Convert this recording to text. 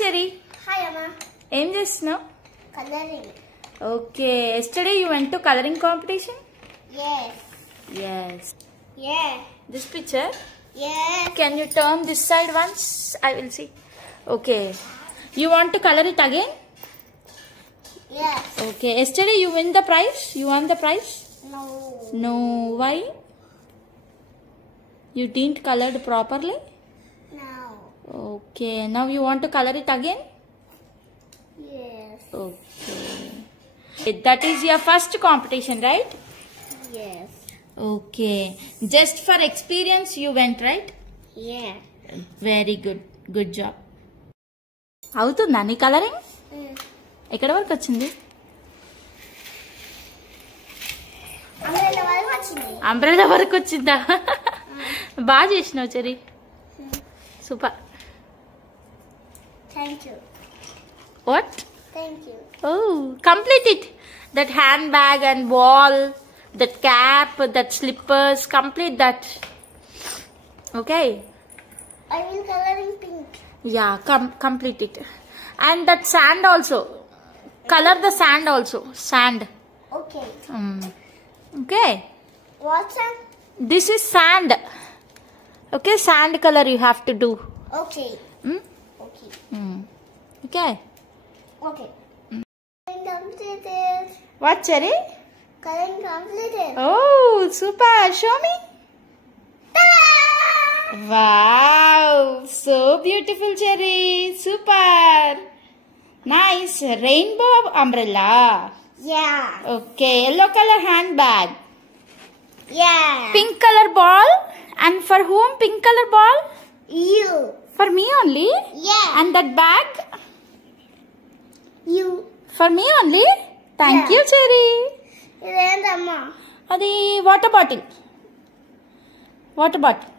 Cherry. Hi, Amma. Em chestunavu? Coloring. Okay. Yesterday you went to coloring competition? Yes. Yes. Yeah. This picture? Yes. Can you turn this side once? I will see. Okay. You want to color it again? Yes. Okay. Yesterday you win the prize? You won the prize? No. No. Why? You didn't color it properly? No. Okay. Now you want to color it again? Yes. Okay. That is your first competition, right? Yes. Okay. Just for experience you went, right? Yeah. Very good. Good job. అవుతుందా నీ colouring? ఎక్కడ వరకు వచ్చింది? Umbrella వరకు వచ్చిందా? బాగా చేసినావు చెరి. Super. Thank you. What? Thank you. Oh, complete it. That handbag and ball, that cap, that slippers, complete that. Okay. I will color in pink. Yeah, complete it. And that sand also. Color the sand also. Sand. Okay. Okay. What's that? This is sand. Okay, sand color you have to do. Okay. Hmm? Okay. Okay. Okay. Completed. What, Cherry? Coloring completed. Oh, super. Show me. Wow, so beautiful, Cherry. Super. Nice. Rainbow umbrella. Yeah. Okay, yellow color handbag. Yeah. Pink color ball. And for whom pink color ball? You. For me only? Yeah. And that bag? You. For me only? Thank Yeah. you, Cherry. Irandamma. Adi water bottle. Water bottle.